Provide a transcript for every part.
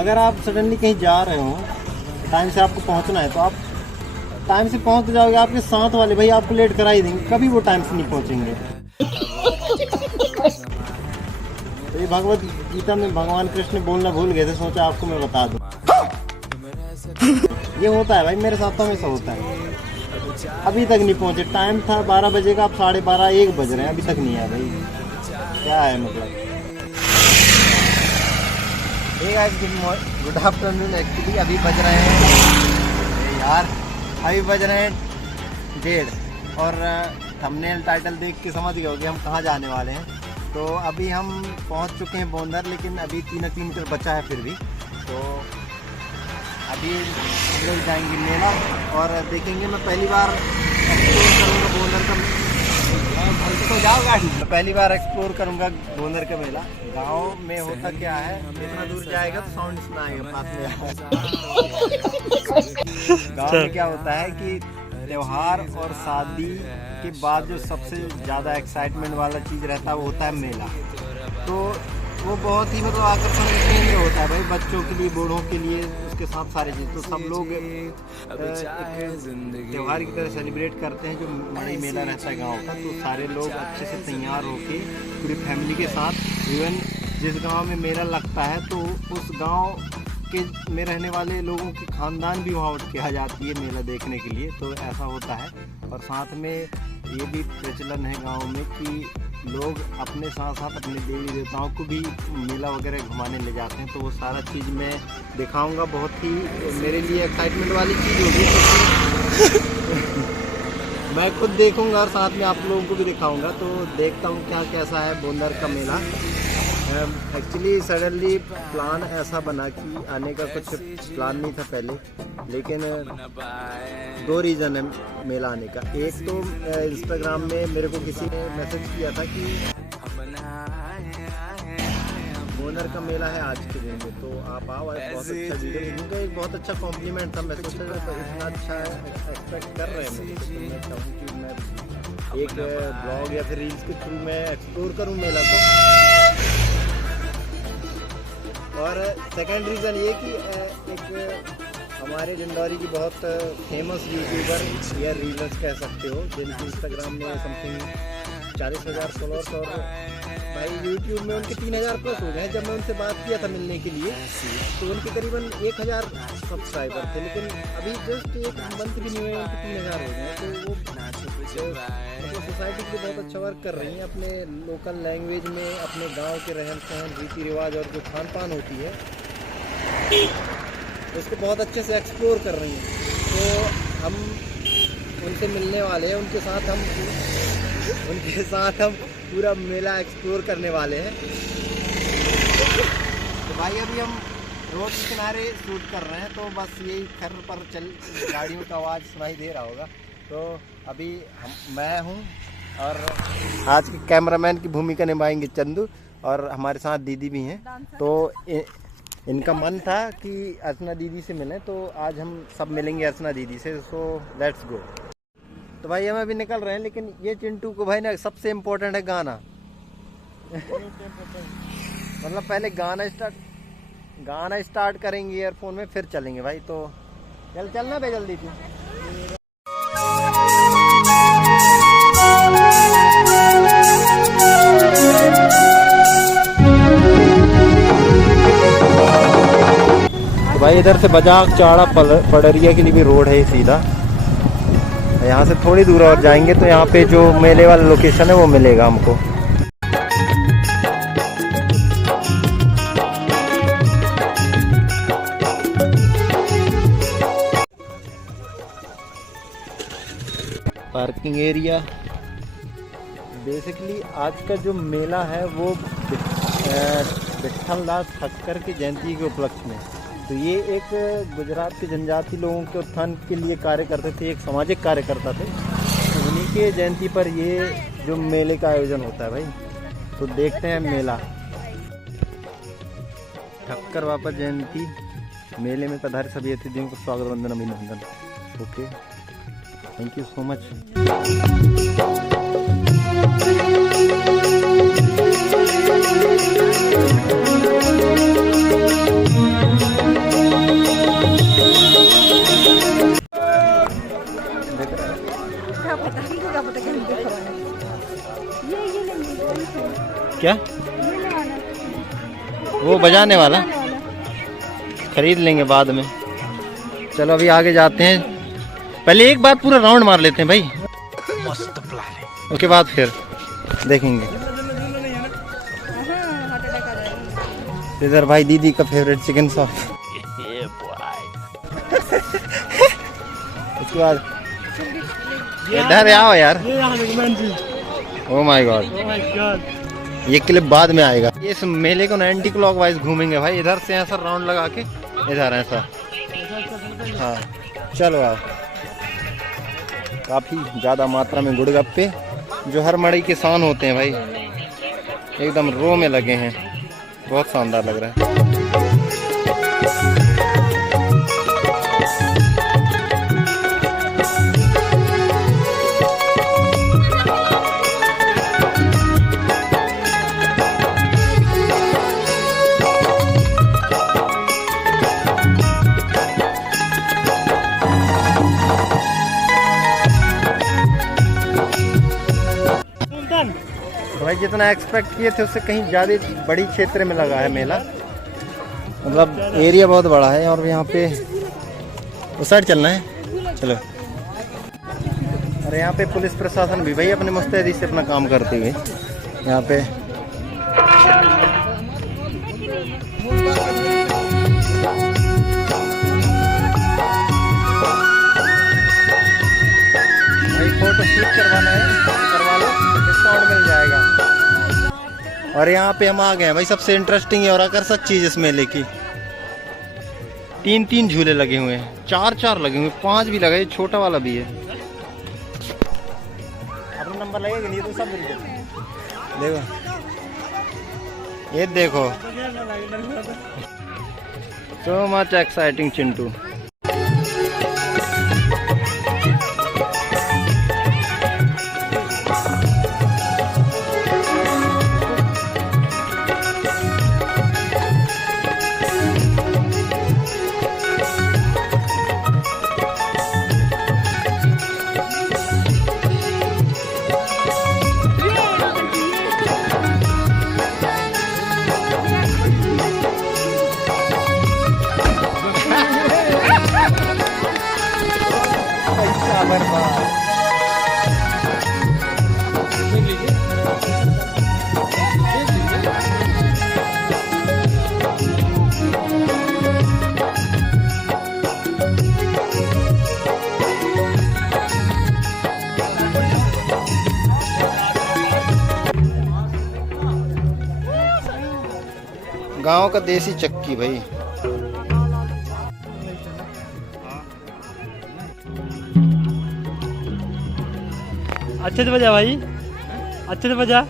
अगर आप सडनली कहीं जा रहे हो, टाइम से आपको पहुंचना है, तो आप टाइम से पहुंच जाओगे, आपके साथ वाले भाई आपको लेट करा ही देंगे, कभी वो टाइम से नहीं पहुंचेंगे। तो ये भगवत गीता में भगवान कृष्ण बोलना भूल गए थे, सोचा आपको मैं बता दूं। ये होता है भाई, मेरे साथ तो हमेशा होता है। अभी तक नहीं पहुंचे, टाइम था 12 बजे का, अब 12:30 1 बज रहे हैं, अभी तक नहीं है भाई। क्या है मतलब। Good afternoon. एक्चुअली अभी बज रहे हैं यार, अभी बज रहे हैं 1:30 और थंबनेल टाइटल देख के समझ गए होगे हम कहाँ जाने वाले हैं। तो अभी हम पहुंच चुके हैं बोंदर, लेकिन अभी 3 किलोमीटर बचा है फिर भी। तो अभी हम लोग जाएंगे मेला और देखेंगे। मैं पहली बार एक्सप्लोर करूँगा बोंदर का, तो जाओ गाड़ी। मैं पहली बार एक्सप्लोर करूँगा बोंदर का मेला। गांव में होता क्या है, इतना दूर जाएगा तो साउंड सुना आएगा पास में। गांव में क्या होता है कि त्योहार और शादी के बाद जो सबसे ज़्यादा एक्साइटमेंट वाला चीज़ रहता है वो होता है मेला। तो वो बहुत ही मतलब आकर्षण का केंद्र होता है भाई, बच्चों के लिए, बूढ़ों के लिए, उसके साथ सारी चीज़। तो सब लोग त्योहार की तरह सेलिब्रेट करते हैं। जो बड़ी मेला रहता है गांव का, तो सारे लोग अच्छे से तैयार होके पूरी फैमिली के साथ, इवन जिस गांव में मेला लगता है तो उस गांव के में रहने वाले लोगों की खानदान भी वहाँ उठ के आ जाती है मेला देखने के लिए। तो ऐसा होता है। और साथ में ये भी प्रचलन है गांव में कि लोग अपने साथ साथ अपने देवी देवताओं को भी मेला वगैरह घुमाने ले जाते हैं। तो वो सारा चीज़ मैं दिखाऊंगा। बहुत ही मेरे लिए एक्साइटमेंट वाली चीज़ होगी। मैं खुद देखूंगा और साथ में आप लोगों को भी दिखाऊंगा। तो देखता हूँ क्या कैसा है बोंदर का मेला। एक्चुअली सडनली प्लान ऐसा बना कि आने का कुछ प्लान नहीं था पहले, लेकिन 2 रीज़न है मेला आने का। एक तो इंस्टाग्राम में मेरे को किसी ने मैसेज किया था कि बोंदर का मेला है आज के दिन में, तो आप आओ। बहुत अच्छा वीडियो, उनका एक बहुत अच्छा कॉम्प्लीमेंट था। मैं सोचा तो इतना अच्छा एक्सपेक्ट कर रहे हैं मुझे, तो मैं चाहूँ कि मैं एक ब्लॉग या फिर रील्स के थ्रू मैं एक्सप्लोर करूँ मेला को। और सेकंड रीज़न ये कि एक हमारे डिंडौरी की बहुत फेमस यूट्यूबर या रीलर्स कह सकते हो, जिनकी इंस्टाग्राम में समथिंग 40,000 फॉलोअर्स और भाई यूट्यूब में उनके 3,000 प्लस हो गए। जब मैं उनसे बात किया था मिलने के लिए तो उनके करीबन 1,000 सब्सक्राइबर थे, लेकिन अभी जस्ट 1 मंथ भी नहीं हुए उनके 3,000 हो गए। तो वो मतलब सोसाइटी के लिए बहुत अच्छा वर्क कर रही हैं, अपने लोकल लैंग्वेज में, अपने गांव के रहन सहन, रीति रिवाज और जो खान पान होती है उसको बहुत अच्छे से एक्सप्लोर कर रही हैं। तो हम उनसे मिलने वाले हैं, उनके साथ हम पूरा मेला एक्सप्लोर करने वाले हैं। तो भाई अभी हम रोड के किनारे शूट कर रहे हैं, तो बस यही खर पर गाड़ियों का आवाज़ सुनाई दे रहा होगा। तो अभी मैं हूँ और आज के कैमरामैन की भूमिका निभाएंगे चंदू, और हमारे साथ दीदी भी हैं। तो इनका मन था कि अर्चना दीदी से मिलें, तो आज हम सब मिलेंगे अर्चना दीदी से। So let's go. तो भाई हम अभी निकल रहे हैं, लेकिन ये चिंटू को भाई ना सबसे इम्पोर्टेंट है गाना। मतलब पहले गाना स्टार्ट करेंगे ईयरफोन में, फिर चलेंगे भाई। तो चलना बे जल्दी तू। भाई इधर से बजाक चाड़ा पड़रिया के लिए भी रोड है सीधा। यहाँ से थोड़ी दूर और जाएंगे तो यहाँ पे जो मेले वाला लोकेशन है वो मिलेगा हमको। Parking area. बेसिकली आज का जो मेला है वो विट्ठल दास ठक्कर की जयंती के उपलक्ष्य में। तो ये एक गुजरात के जनजाति लोगों के उत्थान के लिए कार्य करते थे, एक सामाजिक कार्यकर्ता थे। तो उन्हीं के जयंती पर ये जो मेले का आयोजन होता है भाई। तो देखते हैं मेला। ठक्कर बाबा जयंती मेले में पधारे सभी अतिथियों को स्वागत वंदन अभिनंदन। Okay, thank you so much. क्या वो बजाने वाला खरीद लेंगे बाद में। चलो अभी आगे जाते हैं, पहले एक बार पूरा राउंड मार लेते हैं भाई, उसके बाद फिर देखेंगे। इधर भाई दीदी का फेवरेट चिकन शॉप। उसके बाद इधर आओ यार। ओह माय गॉड, ये क्लिप बाद में आएगा। इस मेले को एंटी क्लॉकवाइज घूमेंगे भाई, इधर से ऐसा राउंड लगा के इधर ऐसा। हाँ चलो आओ। काफ़ी ज़्यादा मात्रा में गुड़गप्पे जो हर मड़ई के शान होते हैं भाई, एकदम रो में लगे हैं, बहुत शानदार लग रहा है। भाई जितना एक्सपेक्ट किए थे उससे कहीं ज़्यादा बड़ी क्षेत्र में लगा है मेला, मतलब एरिया बहुत बड़ा है। और यहाँ पे उस साइड चलना है, चलो। और यहाँ पे पुलिस प्रशासन भी भाई अपने मुस्तैदी से अपना काम करते हुए यहाँ पे भाई फोटो शूट करवाना है, करवा लो, डिस्काउंट मिल जाएगा। और यहाँ पे हम आ गए हैं भाई सबसे इंटरेस्टिंग और आकर्षक चीज इस मेले की, 3 झूले लगे हुए हैं, 4 लगे हुए, 5 भी लगे, छोटा वाला भी है। अपना नंबर लगेगा नहीं तो सब देखो, ये देखो, सो मच एक्साइटिंग चिंटू। गांव का देसी चक्की भाई। अच्छे से बजा भाई, अच्छे से बजा।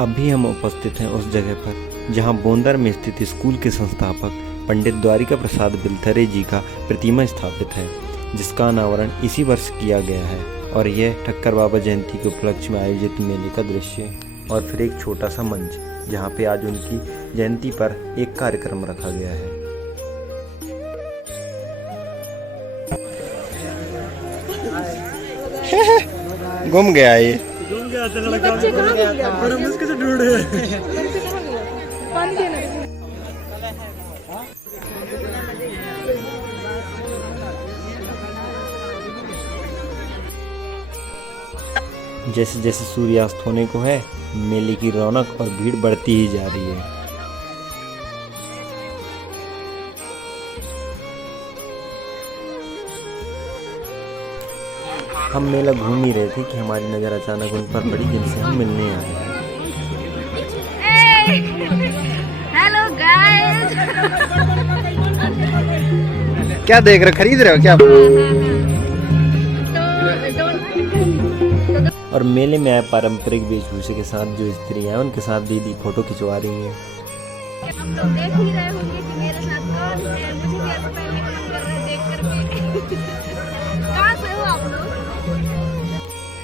अभी हम उपस्थित हैं उस जगह पर जहां बोंदर में स्थित स्कूल के संस्थापक पंडित द्वारिका प्रसाद बिलथरे जी का प्रतिमा स्थापित है। जिसका अनावरण इसी वर्ष किया गया है। और यह ठक्कर बाबा जयंती के उपलक्ष्य में आयोजित मेले का दृश्य। और फिर एक छोटा सा मंच जहाँ पे आज उनकी जयंती पर एक कार्यक्रम रखा गया है। गुम गया ये। घूम गया था लड़का, बड़े मुश्किल से ढूंढे। जैसे जैसे सूर्यास्त होने को है, मेले की रौनक और भीड़ बढ़ती ही जा रही है। हम मेला घूम ही रहे थे कि हमारी नज़र अचानक उन पर पड़ी जिनसे हम मिलने आए हैं। Hello guys. क्या देख रहे, खरीद रहे हो क्या? और मेले में आए पारंपरिक वेशभूषा के साथ जो स्त्रियां हैं उनके साथ दीदी फोटो खिंचवा रही हैं। हम तो देख ही रहे होंगे कि मेरे साथ कौन है। मुझे भी ऐसा पहनने का मन कर रहा है देख करके। कहाँ से हो आप लोग?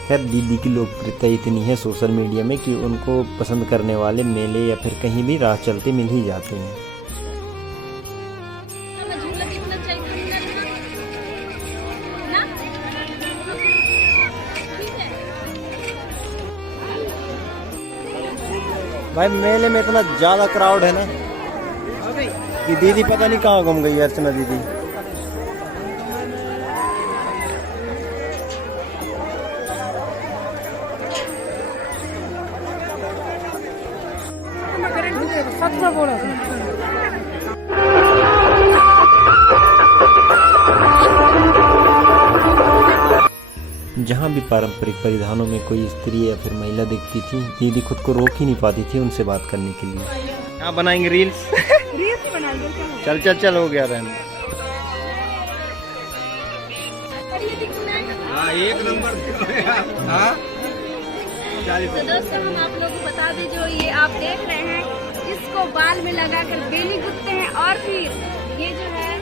खैर दीदी की लोकप्रियता इतनी है सोशल मीडिया में कि उनको पसंद करने वाले मेले या फिर कहीं भी राह चलते मिल ही जाते हैं। झूला कितना चाहिए ना? ठीक है। भाई मेले में इतना ज्यादा क्राउड है ना कि दीदी पता नहीं कहाँ गुम गई, अर्चना दीदी। जहाँ भी पारंपरिक परिधानों में कोई स्त्री या फिर महिला दिखती थी, दीदी खुद को रोक ही नहीं पाती थी उनसे बात करने के लिए। यहाँ बनाएंगे रील्स। रील्स बनाएंगे क्या? चल चल चल, हो गया रहने। हाँ एक नंबर। तो दोस्तों हम आप लोगों को बता दें, जो ये आप देख रहे हैं इसको बाल में लगाकर बेनी गुथते हैं। और फिर ये जो है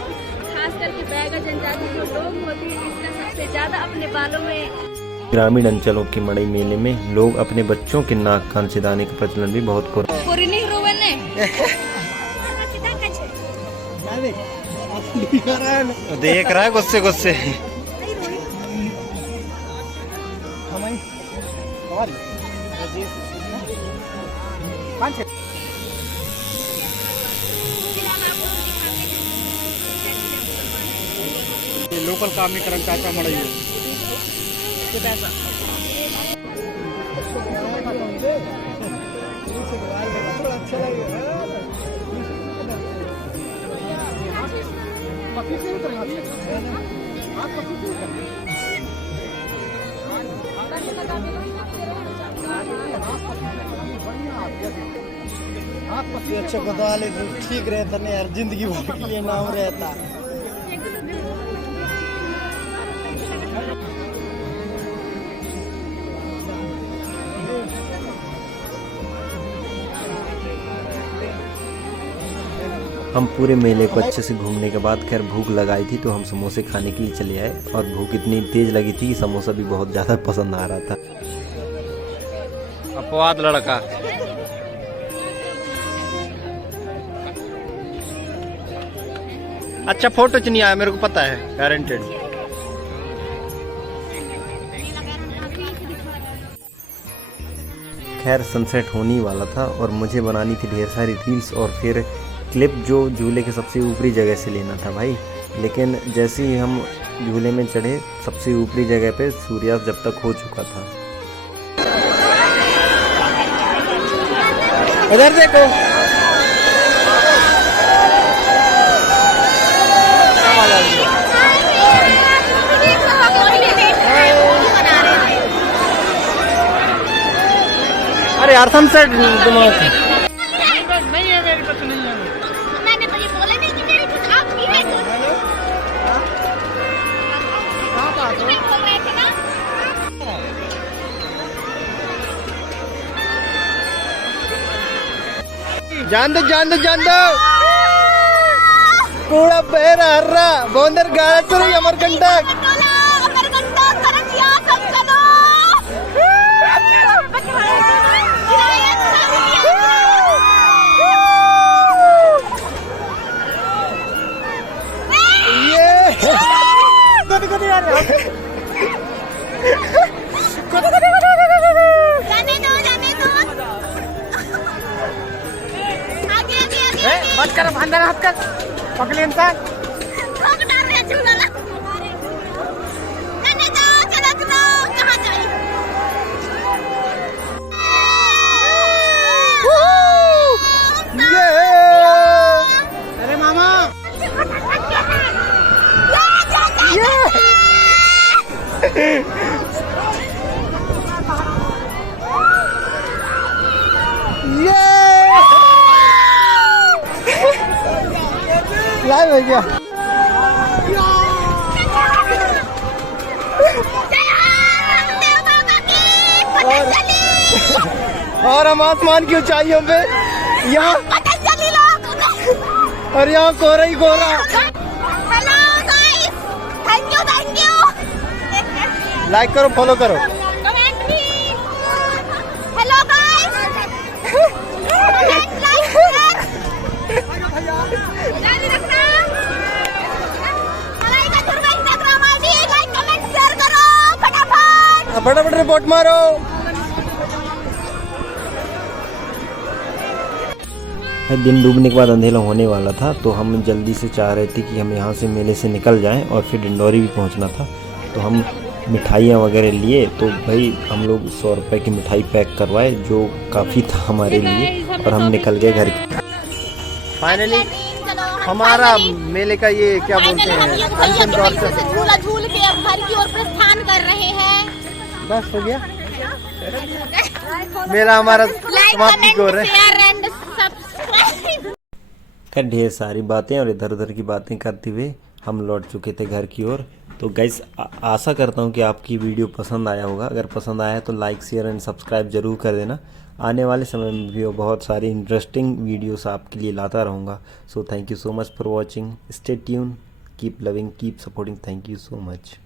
खास करके बैगा जनजाति जो लोग होते हैं इसका सबसे ज्यादा अपने बालों में। ग्रामीण अंचलों के मड़ई मेले में लोग अपने बच्चों के नाक कान सिदाने का प्रचलन भी बहुत हो देख रहा है गुस्से गुस्से। लोकल काम नहीं करन चाचा मड़ई है। अच्छा बता ले, ठीक रहता नहीं यार, जिंदगी भर के लिए नाम रहता। हम पूरे मेले को अच्छे से घूमने के बाद खैर भूख लगाई थी तो हम समोसे खाने के लिए चले आए। और भूख इतनी तेज लगी थी कि समोसा भी बहुत ज़्यादा पसंद आ रहा था। अपवाद लड़का। अच्छा फोटो च नहीं आया, मेरे को पता है, गारंटेड। खैर सनसेट होने वाला था और मुझे बनानी थी ढेर सारी रील्स और फिर क्लिप जो झूले के सबसे ऊपरी जगह से लेना था भाई। लेकिन जैसे ही हम झूले में चढ़े, सबसे ऊपरी जगह पे सूर्यास्त जब तक हो चुका था। उधर देखो। अरे यार सनसेट दिमाग नहीं है मेरी पत्नी नहीं है। मैंने तो ये बोला नहीं कि मेरी कुछ आपकी है कुछ। तुम्हें घूम रहे थे ना? जान दो जान दो जान दो। कूड़ा पैर हर्रा बोंदर गाड़ा चुरी अमरकंटक मत कर अंदर हाथ कर पकड़ इंसान अरे मामा लाइव हो गया और हम आसमान की ऊंचाइयों पे यहाँ और यहाँ कोहरा ही कोहरा। Hello guys, thank you like करो फॉलो करो कमेंट भी। हेलो गाइस, जारी रखना। हमारी Instagram ID like comment share करो फटाफट। फटाफट रिपोर्ट मारो। दिन डूबने के बाद अंधेरा होने वाला था, तो हम जल्दी से चाह रहे थे कि हम यहाँ से मेले से निकल जाएं और फिर डिंडोरी भी पहुँचना था। तो हम मिठाइयाँ वगैरह लिए, तो भाई हम लोग 100 रुपये की मिठाई पैक करवाए, जो काफ़ी था हमारे लिए, और हम निकल गए घर की। फाइनली हमारा मेले का ये क्या बोलते हैं अंतिम दौर से झूला झूल के अब घर की ओर प्रस्थान कर रहे हैं। बस हो गया मेला हमारा समाप्ति को रहा है। खैर ढेर सारी बातें और इधर उधर की बातें करते हुए हम लौट चुके थे घर की ओर। तो गाइस आशा करता हूँ कि आपकी वीडियो पसंद आया होगा। अगर पसंद आया है तो लाइक शेयर एंड सब्सक्राइब जरूर कर देना। आने वाले समय में भी बहुत सारी इंटरेस्टिंग वीडियोस आपके लिए लाता रहूँगा। So thank you so much for watching. Stay tune, keep loving, keep supporting. Thank you so much.